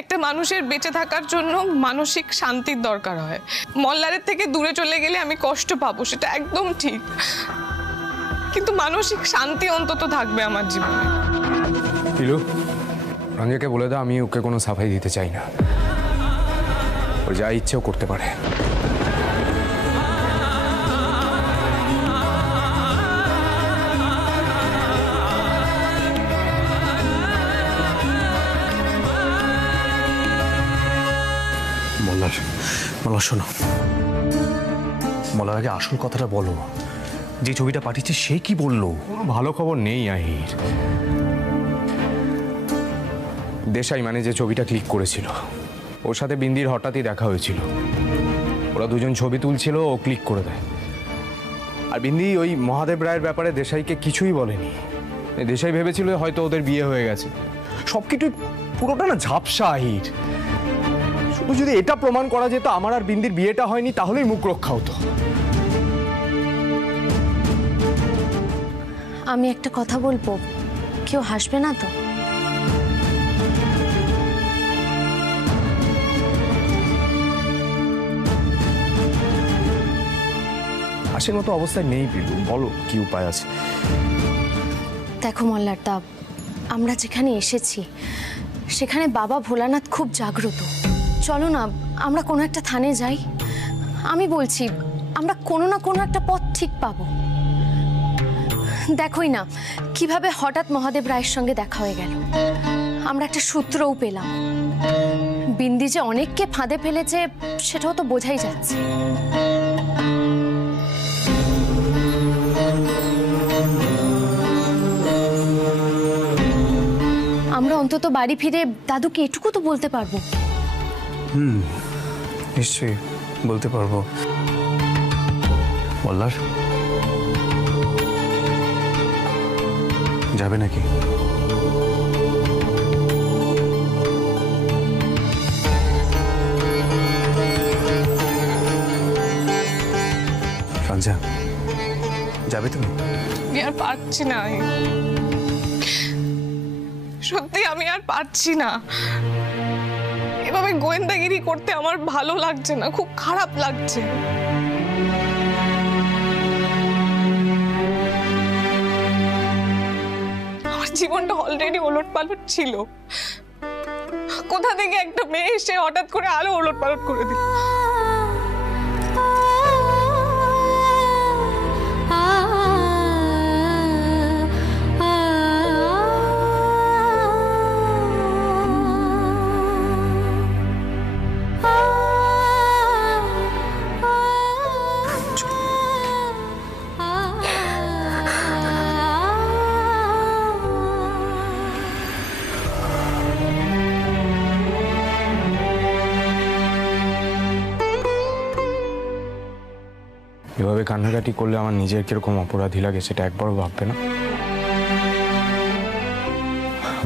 একটা মানুষের বেঁচে থাকার জন্য মানসিক শান্তির দরকার হয়। মল্লারের থেকে দূরে চলে গেলে আমি কষ্ট পাবো, সেটা একদম ঠিক, কিন্তু মানসিক শান্তি অন্তত থাকবে আমার জীবনে। পিলু, রঞ্জাকে বলে দাও আমি ওকে কোনো সাফাই দিতে চাই না, ও যা ইচ্ছেও করতে পারে। মল্লার শোনো, মল্লার আগে আসল কথাটা বলো, যে ছবিটা পাঠিয়েছে সে কি বললো? কোনো ভালো খবর নেই আহির। দেশাই মানে যে ছবিটা ক্লিক করেছিল, ওর সাথে বিন্দির হঠাৎই দেখা হয়েছিল, ওরা দুজন ছবি তুলছিল, ও ক্লিক করে দেয়। আর বিন্দি ওই মহাদেব রায়ের ব্যাপারে দেশাইকে কিছুই বলেনি। দেশাই ভেবেছিল হয়তো ওদের বিয়ে হয়ে গেছে। সবকিছু পুরোটা না ঝাপসা আহির। শুধু যদি এটা প্রমাণ করা যেত আমার আর বিন্দির বিয়েটা হয়নি, তাহলেই মুখ রক্ষা হতো। আমি একটা কথা বলবো, কেউ হাসবে না তো? হাসির মতো অবস্থায় নেই পিলু, বলো কি উপায় আছে? দেখো মল্লারদা, আমরা যেখানে এসেছি সেখানে বাবা ভোলানাথ খুব জাগ্রত। চলো না আমরা কোনো একটা থানে যাই। আমি বলছি আমরা কোনো না কোনো একটা পথ ঠিক পাবো। দেখোই না কিভাবে হঠাৎ মহাদেব রায়ের সঙ্গে দেখা হয়ে গেল, আমরা একটা সূত্রও পেলাম। বিন্দি যে অনেককে ফাঁদে ফেলেছে সেটাও তো বোঝাই যাচ্ছে। আমরা অন্তত বাড়ি ফিরে দাদুকে এটুকু তো বলতে পারবো। নিশ্চয়ই বলতে পারবো। মল্লার যাবে নাকি? রঞ্জা যাবে তুমি? আমি আর পারছি না, সত্যি আমি আর পারছি না। এভাবে গোয়েন্দাগিরি করতে আমার ভালো লাগছে না, খুব খারাপ লাগছে। আমার জীবনটা অলরেডি ওলটপালট ছিল, কোথা থেকে একটা মেয়ে এসে হঠাৎ করে আরো ওলটপালট করে দিল। এভাবে কান্নাকাটি করলে আমার নিজের কিরকম অপরাধী লাগে সেটা একবারও ভাববে না?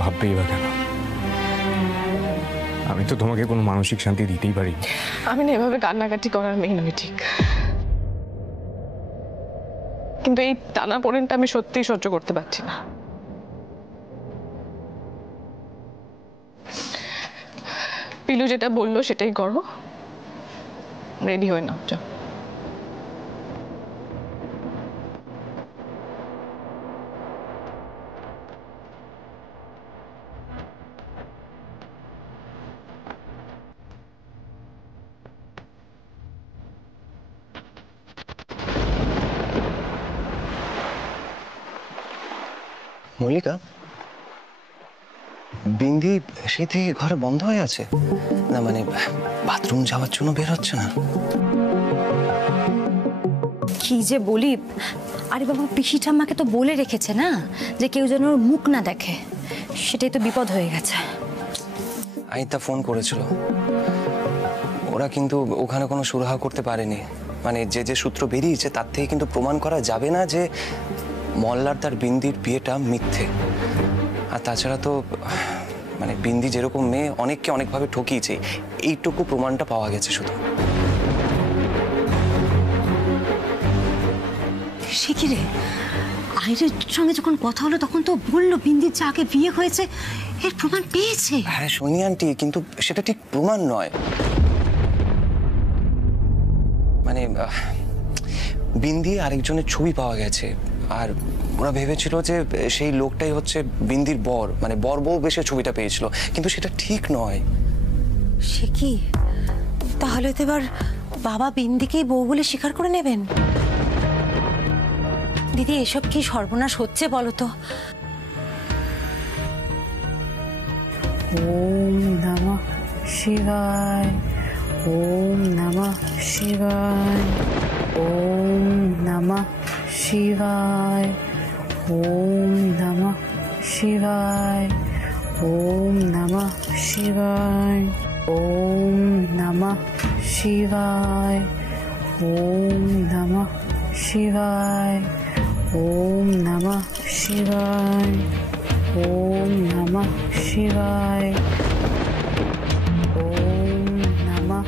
ভাববেই বা কেন? আমি তো তোমাকে কোনো মানসিক শান্তি দিতেই পারি। আমি না এভাবে কান্নাকাটি করার মেয়ে নই ঠিক, কিন্তু এই টানাপোড়েনটা আমি সত্যিই সহ্য করতে পারছি না। পিলু যেটা বললো সেটাই করো, রেডি হয়ে নাও। যাও। মল্লিকা, বিন্দি সেই থেকে ঘরে বন্ধ হয়ে আছে না? মানে বাথরুম যাওয়ার জন্য বের হচ্ছে না? কি যে বলি, আরে বাবা পিসি ঠাম্মাকে তো বলে রেখেছে না যে কেউ যেন ওর মুখ না দেখে, সেটাই তো বিপদ হয়ে গেছে। আইতা ফোন করেছিল, ওরা কিন্তু ওখানে কোনো সুরাহা করতে পারেনি। মানে যে যে সূত্র বেরিয়েছে তার থেকে কিন্তু প্রমাণ করা যাবে না যে মল্লার তার বিন্দির বিয়েটা মিথ্যে। আর তাছাড়া তো মানে বিন্দি যেরকম মেয়ে অনেককে অনেকভাবে ঠকিয়েছে, এইটুকু প্রমাণটা পাওয়া গেছে শুধু। সে কি রে, আইরের সঙ্গে যখন কথা হলো তখন তো বললো বিন্দির যে আগে বিয়ে হয়েছে এর প্রমাণ পেয়েছে। হ্যাঁ সোনি আন্টি, কিন্তু সেটা ঠিক প্রমাণ নয়। মানে বিন্দি আরেকজনের ছবি পাওয়া গেছে, আর ওরা ভেবেছিল যে সেই লোকটাই হচ্ছে বিন্দির বর, মানে বর বউ বেশে ছবিটা পেয়েছিল, কিন্তু সেটা ঠিক নয়। সে কি, তাহলে তো এবার বাবা বিন্দিকেই বউ বলে স্বীকার করে নেবেন? দিদি এসব কি সর্বনাশ হচ্ছে বলো তো? ওম নমঃ শিবায়, ওম নমঃ শিবায়, ওম নমঃ শিবায়, ওম নমঃ শিবায়, ওম নমঃ শিবায়, ওম নমঃ শিবায়, ওম নমঃ শিবায়, ওম নমঃ শিবায়, ওম নমঃ শিবায়, ওম নমঃ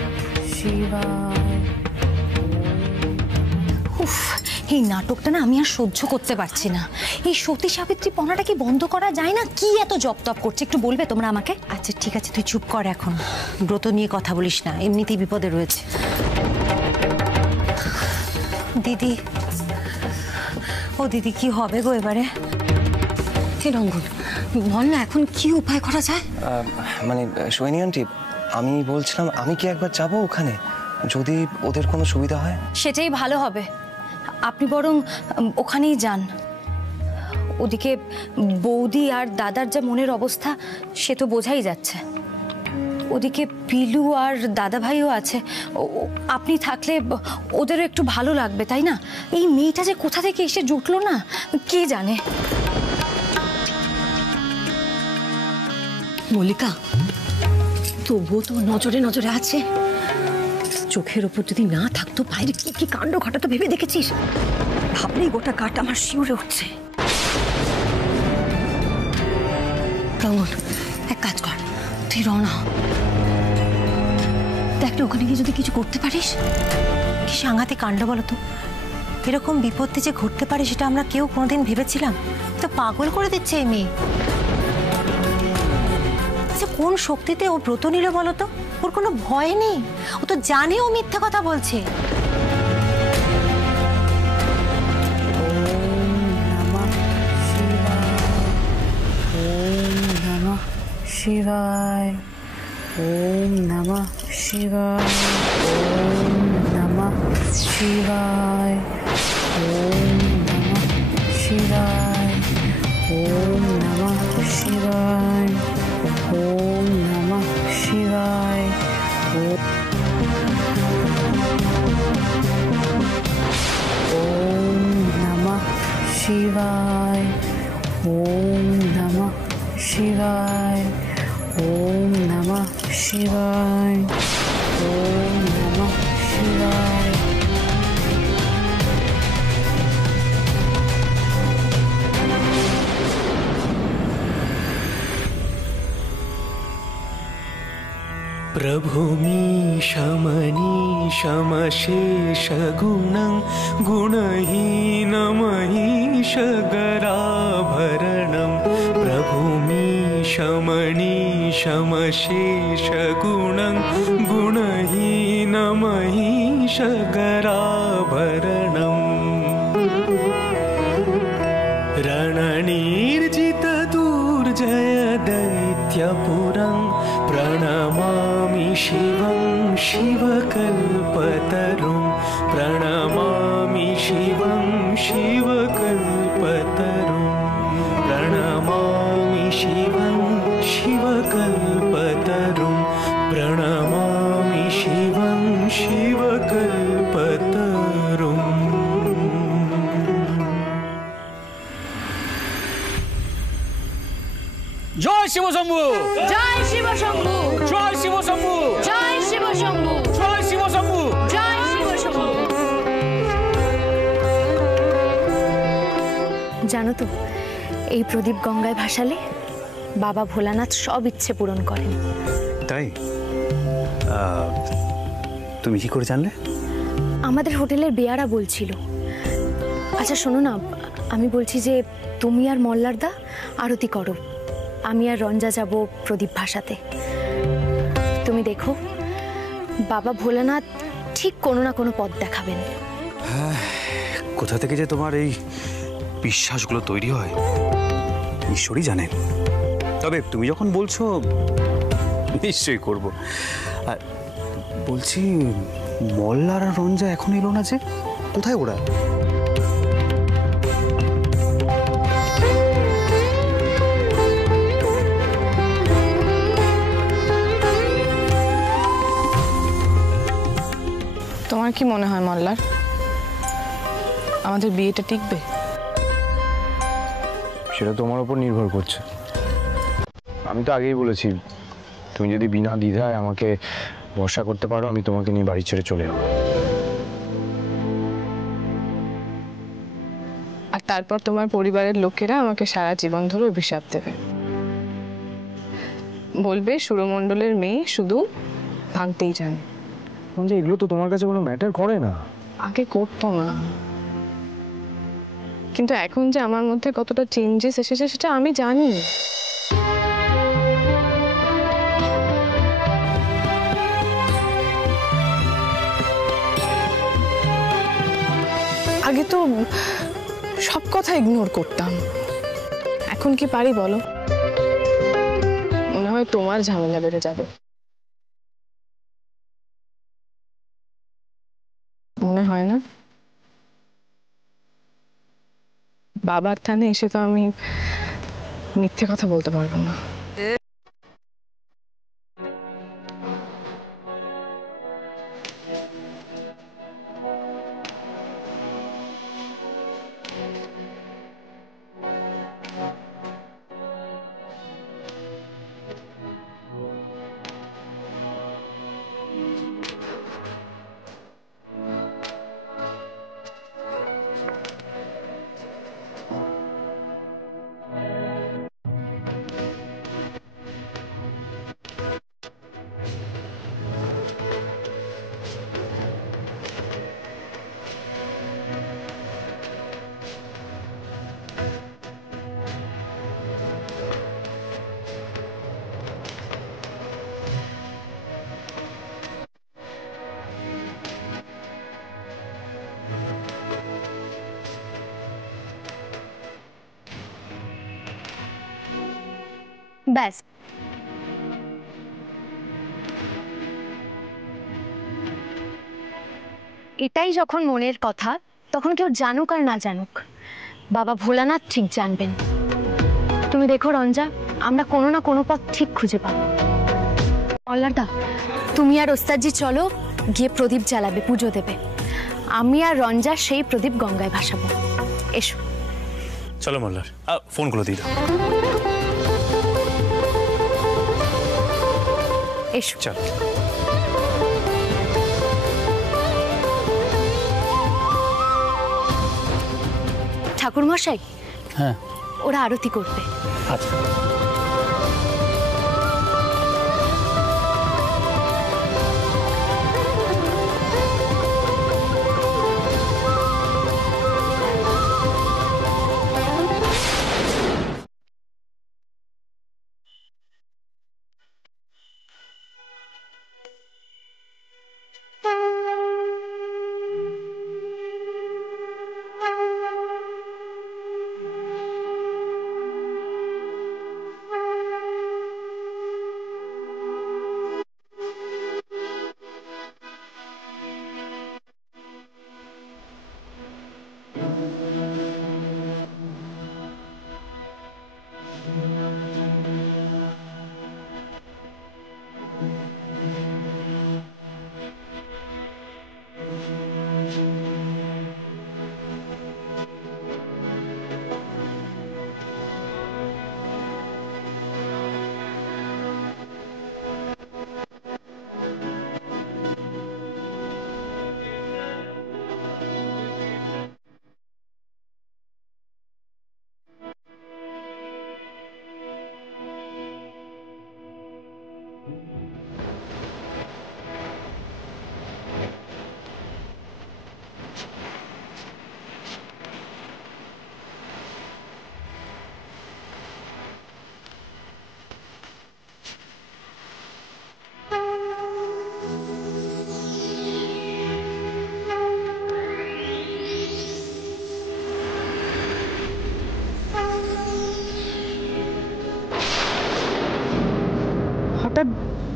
শিবায়। উফ, এই নাটকটা না আমি আর সহ্য করতে পারছি না। এই সতী সাবিত্রী পনাটা কি বন্ধ করা যায় না? কি এত জপ তপ করছে একটু বলবে তোমরা আমাকে? আচ্ছা ঠিক আছে, তুই চুপ কর, এখন ব্রত নিয়ে কথা বলিস না, এমনিতেই বিপদে রয়েছে। দিদি, ও দিদি কি হবে গো এবারে? রঙ্গন বল না, এখন কি উপায় করা যায়? মানে সোনি আন্টি, আমি বলছিলাম আমি কি একবার যাবো ওখানে, যদি ওদের কোনো সুবিধা হয়? সেটাই ভালো হবে, আপনি বরং ওখানেই যান। ওদিকে বৌদি আর দাদার যা মনের অবস্থা সে তো বোঝাই যাচ্ছে। ওদিকে পিলু আর দাদা ভাইও আছে, আপনি থাকলে ওদেরও একটু ভালো লাগবে, তাই না? এই মেয়েটা যে কোথা থেকে এসে জুটলো না কে জানে। মল্লিকা, তবুও তো নজরে নজরে আছে। চোখের ওপর যদি না থাকতো বাইরে কি কি কাণ্ড ঘটাতো ভেবে দেখেছিস? ভাবলেই গোটা কাঠ আমার শিউরে উঠছে। রঙ্গন, এক কাজ কর, তুই রওনা হ। দেখ না ওখানে গিয়ে যদি কিছু করতে পারিস। কি সাংঘাতিক কাণ্ড বলো তো, এরকম বিপত্তি যে ঘটতে পারে সেটা আমরা কেউ কোনোদিন ভেবেছিলাম? তো পাগল করে দিচ্ছে এই মেয়ে। আচ্ছা কোন শক্তিতে ও ব্রত নিল বলো তো? ওর কোনো ভয় নেই, ও তো জানে ও মিথ্যা কথা বলছে। শিবায়, ওম নমঃ শিবায়, ওম নমঃ শিবায়, ওম নমঃ শিবায়, ওম নমঃ শিবায়, ওম নমঃ শিবায়, ওম নমঃ শিবায়, ওম নমঃ শিবায়, ওম নমঃ শিবায়, ওম নমঃ শিবায়। प्रभुमीशमनीशमशेषगुणं गुणहीनमहीशगराभरणं प्रभुमीशमनीशमशेषगुणं गुणहीनमहीशगराभरणं रणनीर्जितदुर्जयदैत्यपुरं प्रणमामि शिवं शिवकल्पतरुं प्रणमामि शिवं शिवकल्पतरुं प्रणमामि शिवं शिवकल्पतरुं प्रणमामि शिवं शिवकल्पतरुं। জয় শিব শম্ভু, জয় শিব শম্ভু, জয় শিব শম্ভু, জয় শিব শম্ভু, জয় শিব শম্ভু, জয় শিব শম্ভু। জানো তো, এই প্রদীপ গঙ্গায় ভাসালে বাবা ভোলানাথ সব ইচ্ছে পূরণ করেন। তাই? তুমি কি করে জানলে? আমাদের হোটেলের বেয়ারা বলছিল। আচ্ছা শোনো না, আমি বলছি যে তুমি আর মল্লারদা আরতি করো, আমি আর রঞ্জা যাব প্রদীপ ভাসাতে। তুমি দেখো বাবা ভোলানাথ ঠিক কোনো না কোনো পথ দেখাবেন। কোথা থেকে যে তোমার এই বিশ্বাসগুলো তৈরি হয় ঈশ্বরই জানেন। তবে তুমি যখন বলছো নিশ্চয়ই করব। আর বলছি মল্লার আর রঞ্জা এখন এলো না যে, কোথায় ওরা? তোমার কি মনে হয় মল্লার, আমাদের বিয়েটা টিকবে? সেটা তোমার উপর নির্ভর করছে। আমি তো আগেই বলেছি, তুমি যদি বিনা দ্বিধায় আমাকে ভরসা করতে পারো, আমি তোমাকে নিয়ে বাড়ি ছেড়ে চলে যাবো। আর তারপর তোমার পরিবারের লোকেরা আমাকে সারা জীবন ধরে অভিশাপ দেবে, বলবে সুরমণ্ডলের মেয়ে শুধু ভাঙতেই জানে। এগুলো তো তোমার কাছে কোনো ম্যাটার করে না। আগে করতো না, কিন্তু এখন যে আমার মধ্যে কতটা চেঞ্জেস এসেছে সেটা আমি জানি। আগে তো সব কথা ইগনোর করতাম, এখন কি পারি বলো? মনে হয় তোমার ঝামেলা বেড়ে যাবে। মনে হয় না? বাবার থানে এসে তো আমি মিথ্যে কথা বলতে পারবো না। ব্যাস, এটাই যখন মনের কথা, তখন কেউ জানুক আর না জানুক বাবা ভোলানাথ ঠিক জানবেন। তুমি দেখো রঞ্জা, আমরা কোনো না কোনো পথ ঠিক খুঁজে পাবো। মল্লারদা, তুমি আর ওস্তাদজি চলো, গিয়ে প্রদীপ জ্বালাবে, পুজো দেবে। আমি আর রঞ্জা সেই প্রদীপ গঙ্গায় ভাসাবো। এসো। চলো মল্লার, ফোনগুলো দিয়ে দাও। এসো। চল। ঠাকুর মশাই, হ্যাঁ ওরা আরতি করবে। আচ্ছা।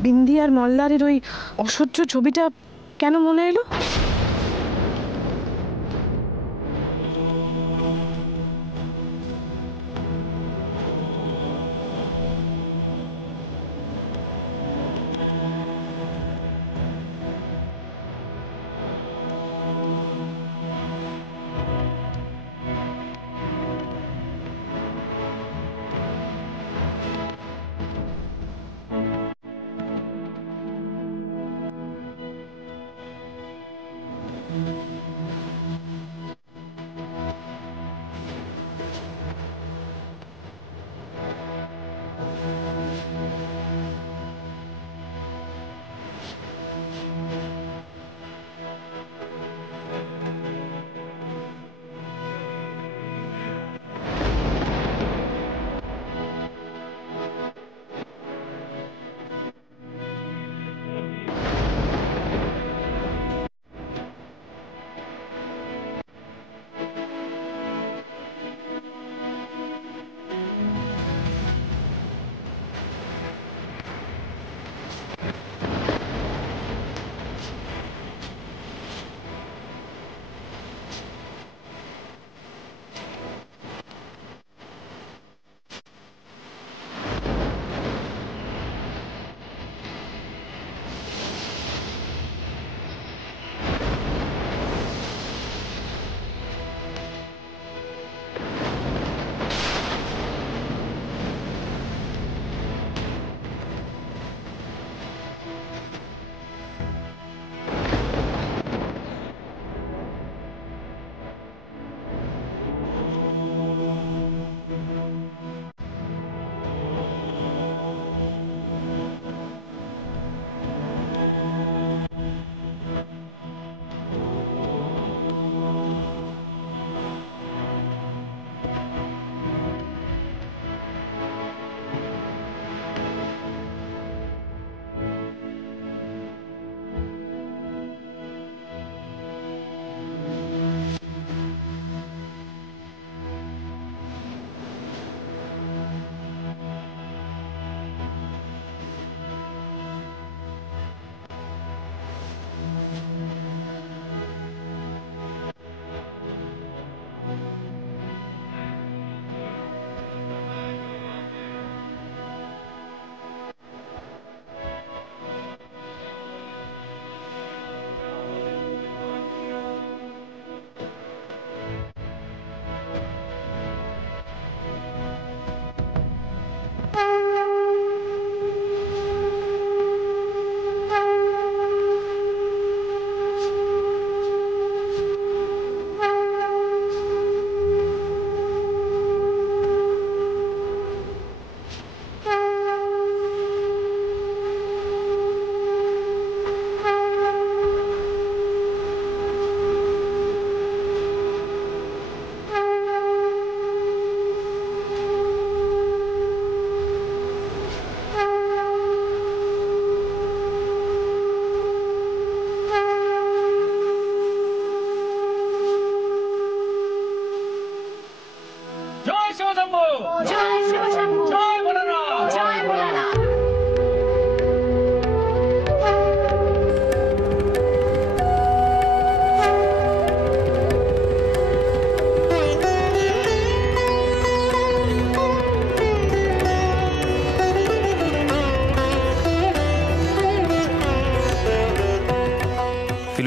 বিন্দি আর মল্লারের ওই অসহ্য ছবিটা কেন মনে এলো?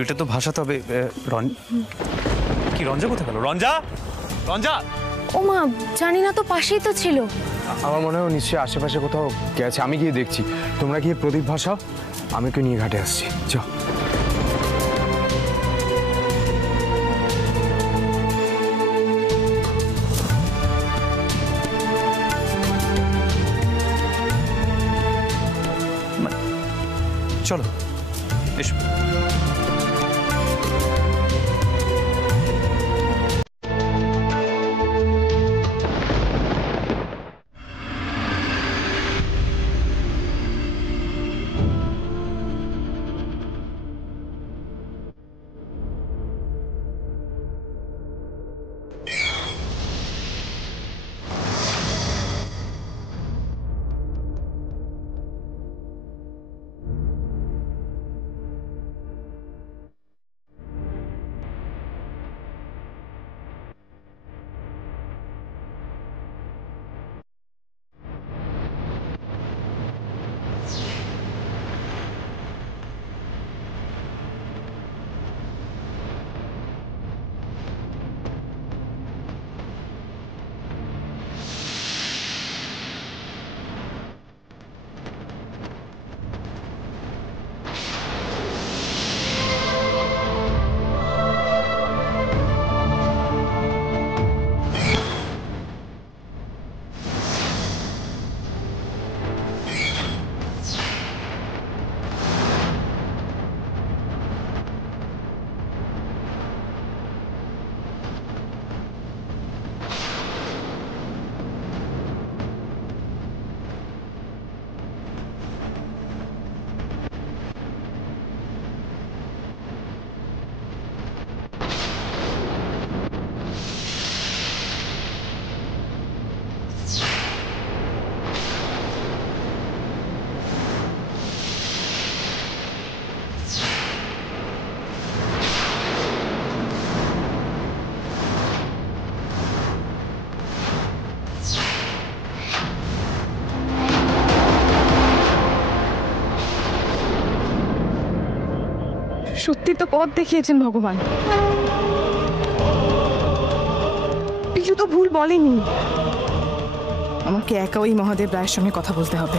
এটা তো ভাষাতে হবে। কি রঞ্জা কোথায় গেল? রঞ্জা, রঞ্জা! ও মা, জানি না তো, পাশেই তো ছিল। আমার মনে হয় নিশ্চয়ই আশেপাশে কোথাও গেছে, আমি গিয়ে দেখছি। তোমরা গিয়ে প্রদীপ ভাসাও, আমি ওকে নিয়ে ঘাটে আসছি। চল। চলো, এসো। সত্যি তো পথ দেখিয়েছেন ভগবান। পিলু তো ভুল বলেনি। আমাকে একা ওই মহাদেব রায়ের সঙ্গে কথা বলতে হবে।